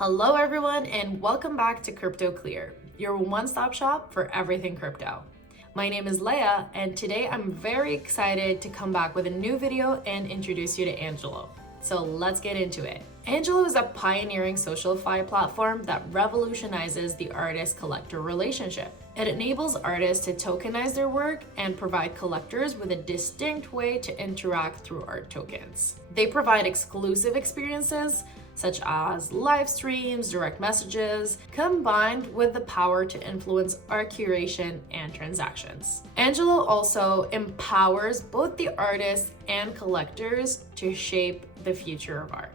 Hello everyone and welcome back to Crypto Clear, your one-stop shop for everything crypto. My name is Leia and today I'm very excited to come back with a new video and introduce you to Angelo. So let's get into it. Angelo is a pioneering SocialFi platform that revolutionizes the artist-collector relationship. It enables artists to tokenize their work and provide collectors with a distinct way to interact through art tokens. They provide exclusive experiences such as live streams, direct messages, combined with the power to influence art curation and transactions. Angelo also empowers both the artists and collectors to shape the future of art.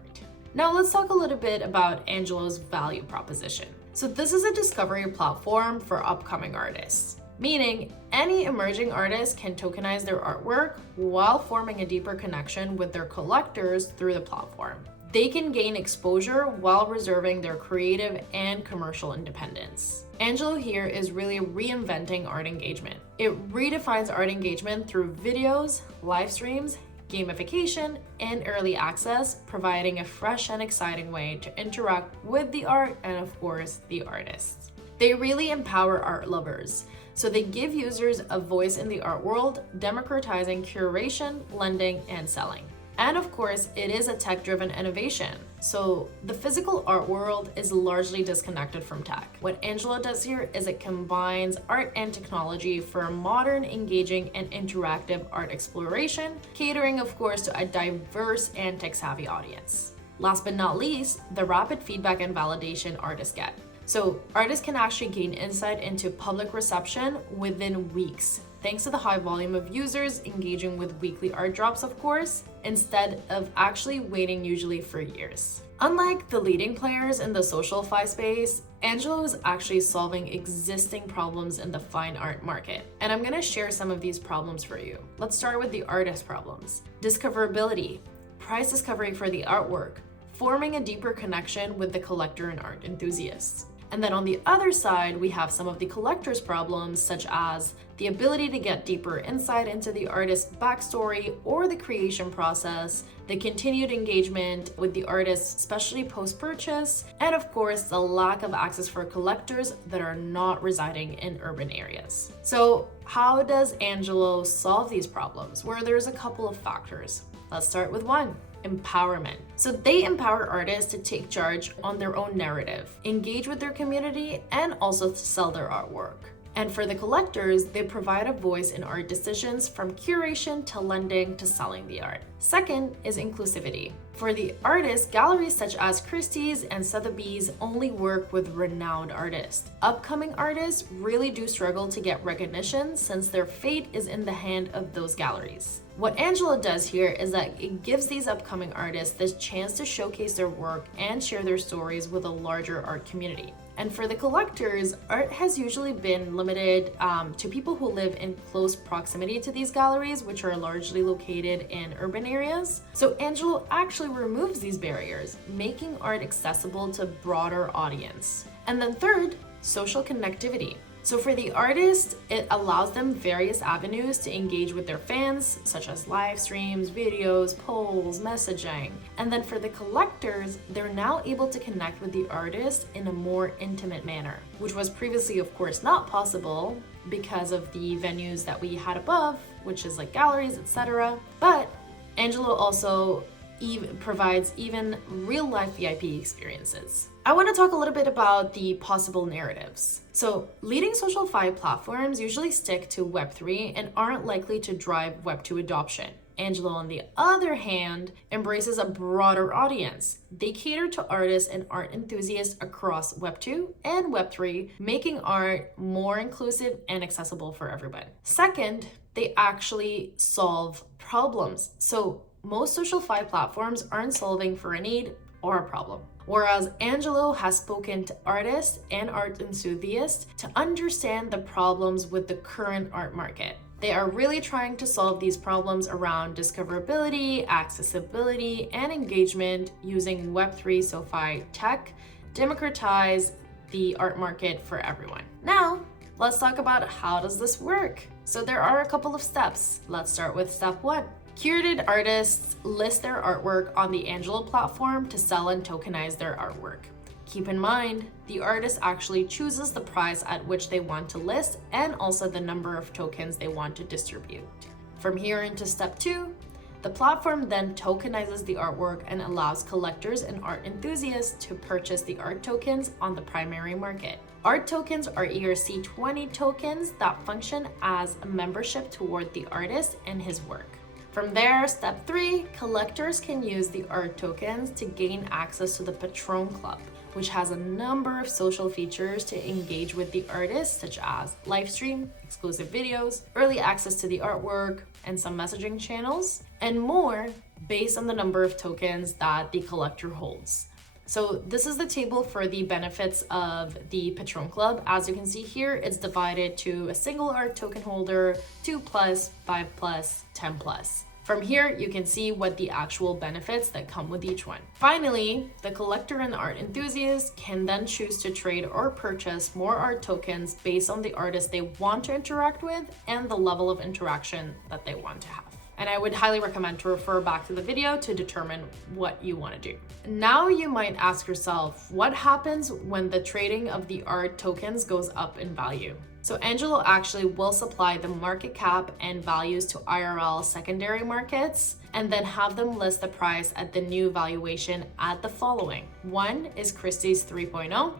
Now let's talk a little bit about Angelo's value proposition. So this is a discovery platform for upcoming artists, meaning any emerging artist can tokenize their artwork while forming a deeper connection with their collectors through the platform. They can gain exposure while reserving their creative and commercial independence. Angelo here is really reinventing art engagement. It redefines art engagement through videos, live streams, gamification, and early access, providing a fresh and exciting way to interact with the art and, of course, the artists. They really empower art lovers. So they give users a voice in the art world, democratizing curation, lending, and selling. And of course, it is a tech-driven innovation. So the physical art world is largely disconnected from tech. What Angelo does here is it combines art and technology for a modern, engaging, and interactive art exploration, catering, of course, to a diverse and tech-savvy audience. Last but not least, the rapid feedback and validation artists get. So artists can actually gain insight into public reception within weeks, thanks to the high volume of users engaging with weekly art drops, of course, instead of actually waiting usually for years. Unlike the leading players in the SocialFi space, Angelo is actually solving existing problems in the fine art market. And I'm gonna share some of these problems for you. Let's start with the artist problems. Discoverability, price discovery for the artwork, forming a deeper connection with the collector and art enthusiasts. And then on the other side, we have some of the collector's problems, such as the ability to get deeper insight into the artist's backstory or the creation process, the continued engagement with the artist, especially post-purchase, and of course, the lack of access for collectors that are not residing in urban areas. So how does Angelo solve these problems? Well, there's a couple of factors. Let's start with one. Empowerment. So they empower artists to take charge on their own narrative, engage with their community, and also to sell their artwork. And for the collectors, they provide a voice in art decisions from curation to lending to selling the art. Second is inclusivity. For the artists, galleries such as Christie's and Sotheby's only work with renowned artists. Upcoming artists really do struggle to get recognition since their fate is in the hand of those galleries. What Angelo does here is that it gives these upcoming artists this chance to showcase their work and share their stories with a larger art community. And for the collectors, art has usually been limited to people who live in close proximity to these galleries, which are largely located in urban areas. So Angelo actually removes these barriers, making art accessible to a broader audience. And then third, social connectivity. So for the artist, it allows them various avenues to engage with their fans, such as live streams, videos, polls, messaging. And then for the collectors, they're now able to connect with the artist in a more intimate manner, which was previously, of course, not possible because of the venues that we had above, which is like galleries, etc. But Angelo also provides even real-life VIP experiences. I want to talk a little bit about the possible narratives. So leading SocialFi platforms usually stick to Web3 and aren't likely to drive Web2 adoption. Angelo, on the other hand, embraces a broader audience. They cater to artists and art enthusiasts across Web2 and Web3, making art more inclusive and accessible for everyone. Second, they actually solve problems. So most SocialFi platforms aren't solving for a need or a problem. Whereas Angelo has spoken to artists and art enthusiasts to understand the problems with the current art market. They are really trying to solve these problems around discoverability, accessibility, and engagement using Web3 SoFi tech, democratize the art market for everyone. Now, let's talk about how does this work? So there are a couple of steps. Let's start with step one. Curated artists list their artwork on the Angelo platform to sell and tokenize their artwork. Keep in mind, the artist actually chooses the price at which they want to list and also the number of tokens they want to distribute. From here into step 2, the platform then tokenizes the artwork and allows collectors and art enthusiasts to purchase the art tokens on the primary market. Art tokens are ERC20 tokens that function as a membership toward the artist and his work. From there, step 3, collectors can use the art tokens to gain access to the Patron Club, which has a number of social features to engage with the artist, such as live stream, exclusive videos, early access to the artwork, and some messaging channels, and more based on the number of tokens that the collector holds. So this is the table for the benefits of the Patron Club. As you can see here, it's divided to a single art token holder, 2+, 5+, 10+. From here, you can see what the actual benefits that come with each one. Finally, the collector and art enthusiast can then choose to trade or purchase more art tokens based on the artist they want to interact with and the level of interaction that they want to have. And I would highly recommend to refer back to the video to determine what you want to do. Now you might ask yourself, what happens when the trading of the art tokens goes up in value? So Angelo actually will supply the market cap and values to IRL secondary markets and then have them list the price at the new valuation at the following. 1 is Christie's 3.0,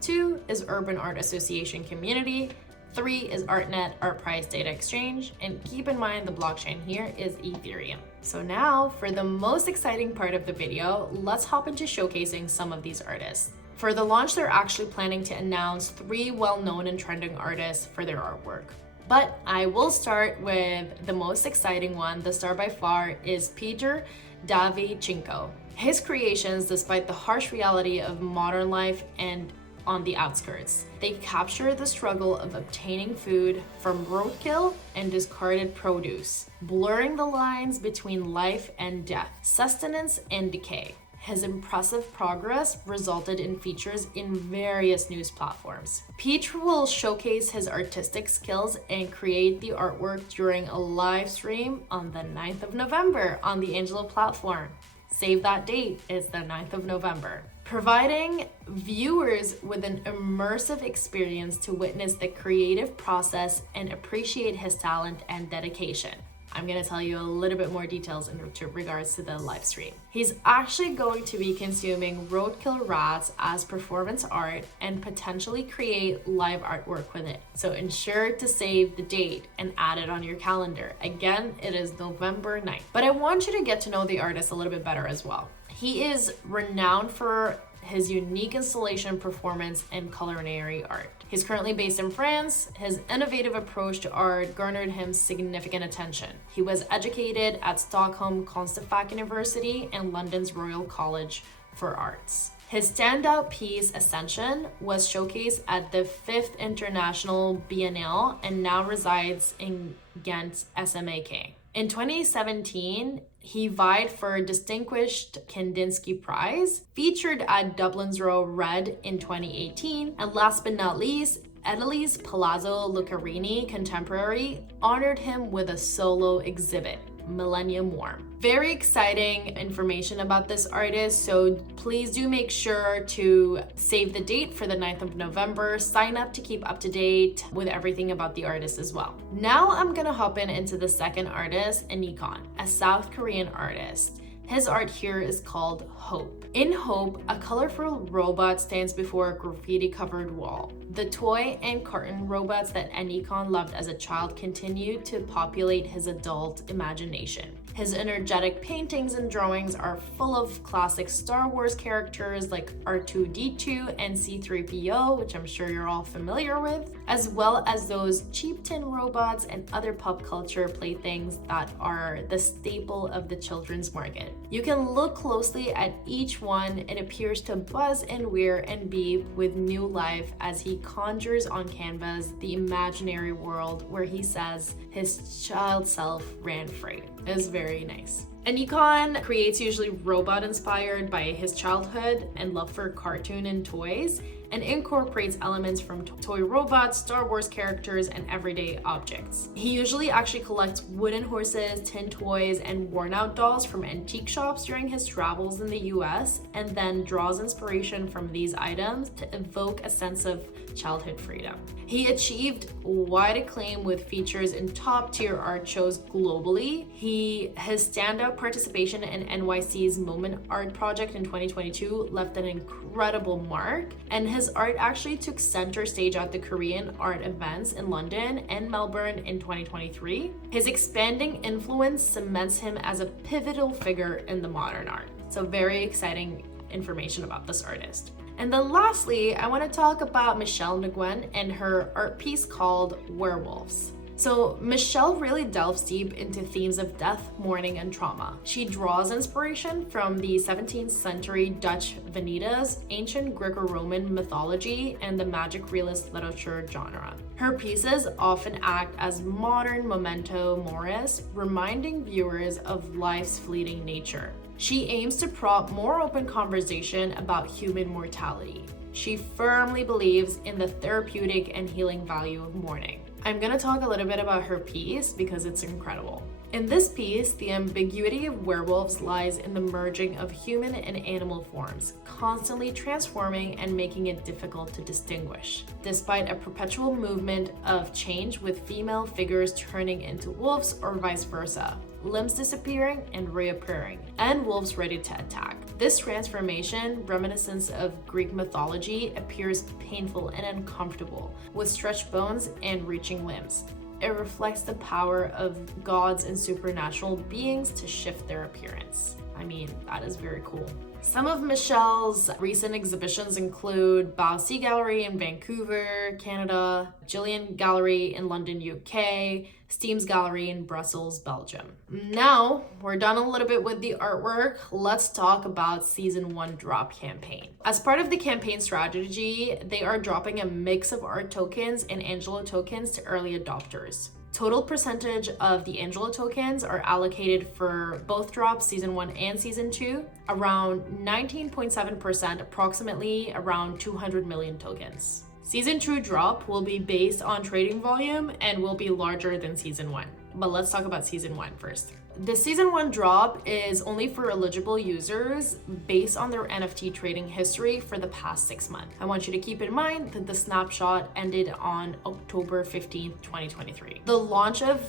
2 is Urban Art Association Community, 3 is ArtNet, Art Price Data Exchange, and keep in mind the blockchain here is Ethereum. So now for the most exciting part of the video, let's hop into showcasing some of these artists. For the launch, they're actually planning to announce 3 well-known and trending artists for their artwork. But I will start with the most exciting one. The star by far is Peter Davichenko. His creations, despite the harsh reality of modern life and on the outskirts, they capture the struggle of obtaining food from roadkill and discarded produce, blurring the lines between life and death, sustenance and decay. His impressive progress resulted in features in various news platforms. Peach will showcase his artistic skills and create the artwork during a live stream on the 9th of November on the Angelo platform. Save that date, it's the 9th of November. Providing viewers with an immersive experience to witness the creative process and appreciate his talent and dedication. I'm going to tell you a little bit more details in regards to the live stream. He's actually going to be consuming roadkill rats as performance art and potentially create live artwork with it. So ensure to save the date and add it on your calendar. Again, it is November 9th. But I want you to get to know the artist a little bit better as well. He is renowned for his unique installation performance and culinary art. He's currently based in France. His innovative approach to art garnered him significant attention. He was educated at Stockholm Konstfack University and London's Royal College for Arts. His standout piece, Ascension, was showcased at the 5th International Biennale and now resides in Ghent, SMAK. In 2017, he vied for a Distinguished Kandinsky Prize, featured at Dublin's Row Red in 2018, and last but not least, Italy's Palazzo Lucarini Contemporary honored him with a solo exhibit, Millennium Warm. Very exciting information about this artist, so please do make sure to save the date for the 9th of November. Sign up to keep up to date with everything about the artist as well. Now I'm gonna hop into the second artist, Anikon, a South Korean artist. His art here is called Hope. In Hope, a colorful robot stands before a graffiti-covered wall. The toy and cartoon robots that Anikon loved as a child continue to populate his adult imagination. His energetic paintings and drawings are full of classic Star Wars characters like R2-D2 and C3PO, which I'm sure you're all familiar with, as well as those cheap tin robots and other pop culture playthings that are the staple of the children's market. You can look closely at each one. It appears to buzz and whir and beep with new life as he conjures on canvas the imaginary world where he says his child self ran free. It is very nice. Anikon creates usually robot inspired by his childhood and love for cartoon and toys, and incorporates elements from toy robots, Star Wars characters, and everyday objects. He usually actually collects wooden horses, tin toys, and worn-out dolls from antique shops during his travels in the US, and then draws inspiration from these items to evoke a sense of childhood freedom. He achieved wide acclaim with features in top-tier art shows globally. His standout participation in NYC's Moment Art Project in 2022 left an incredible mark, and his art actually took center stage at the Korean art events in London and Melbourne in 2023. His expanding influence cements him as a pivotal figure in the modern art. So very exciting information about this artist. And then lastly, I want to talk about Michelle Nguyen and her art piece called Werewolves. So Michelle really delves deep into themes of death, mourning, and trauma. She draws inspiration from the 17th century Dutch Vanitas, ancient Greco-Roman mythology, and the magic realist literature genre. Her pieces often act as modern memento moris, reminding viewers of life's fleeting nature. She aims to prompt more open conversation about human mortality. She firmly believes in the therapeutic and healing value of mourning. I'm going to talk a little bit about her piece because it's incredible. In this piece, the ambiguity of werewolves lies in the merging of human and animal forms, constantly transforming and making it difficult to distinguish. Despite a perpetual movement of change with female figures turning into wolves or vice versa, limbs disappearing and reappearing, and wolves ready to attack. This transformation, reminiscent of Greek mythology, appears painful and uncomfortable, with stretched bones and reaching limbs. It reflects the power of gods and supernatural beings to shift their appearance. I mean, that is very cool. Some of Michelle's recent exhibitions include Bao Gallery in Vancouver, Canada, Gillian Gallery in London, UK, Steams Gallery in Brussels, Belgium. Now, we're done a little bit with the artwork. Let's talk about Season 1 drop campaign. As part of the campaign strategy, they are dropping a mix of art tokens and Angelo tokens to early adopters. Total percentage of the Angelo tokens are allocated for both drops, Season 1 and Season 2, around 19.7%, approximately around 200 million tokens. Season 2 drop will be based on trading volume and will be larger than Season 1. But let's talk about Season 1 first. The Season 1 drop is only for eligible users based on their NFT trading history for the past 6 months. I want you to keep in mind that the snapshot ended on October 15th, 2023. The launch of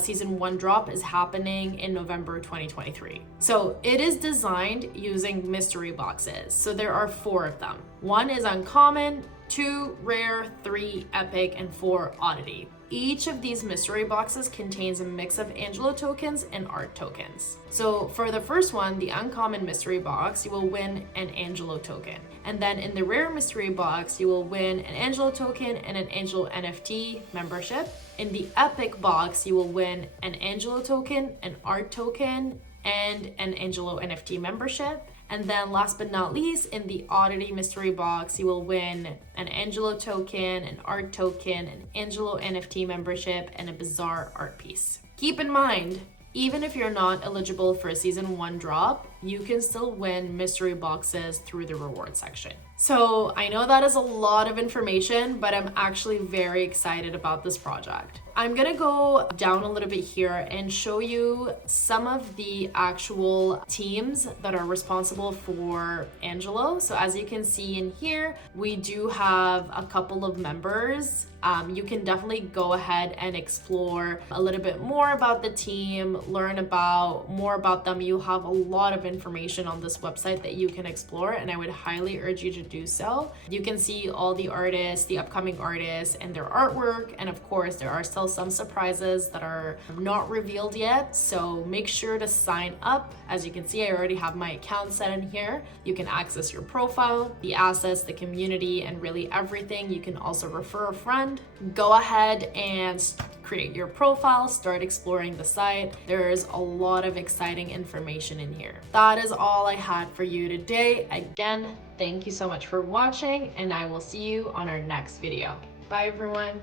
Season 1 drop is happening in November 2023. So it is designed using mystery boxes. So there are 4 of them. 1 is uncommon, 2 rare, 3 epic, and 4 oddity. Each of these mystery boxes contains a mix of Angelo tokens and art tokens. So for the first one, the uncommon mystery box, you will win an Angelo token. And then in the rare mystery box, you will win an Angelo token and an Angelo NFT membership. In the epic box, you will win an Angelo token, an art token, and an Angelo NFT membership. And then last but not least, in the oddity mystery box, you will win an Angelo token, an art token, an Angelo NFT membership, and a bizarre art piece. Keep in mind, even if you're not eligible for a Season 1 drop, you can still win mystery boxes through the reward section. So I know that is a lot of information, but I'm actually very excited about this project. I'm gonna go down a little bit here and show you some of the actual teams that are responsible for Angelo. So as you can see in here, we do have a couple of members. You can definitely go ahead and explore a little bit more about the team, learn more about them. You have a lot of information on this website that you can explore, and I would highly urge you to do so. You can see all the artists, the upcoming artists, and their artwork, and of course there are still some surprises that are not revealed yet, so make sure to sign up. As you can see, I already have my account set in here. You can access your profile, the assets, the community, and really everything. You can also refer a friend. Go ahead and create your profile, start exploring the site. There's a lot of exciting information in here. That is all I had for you today. Again, thank you so much for watching, and I will see you on our next video. Bye everyone.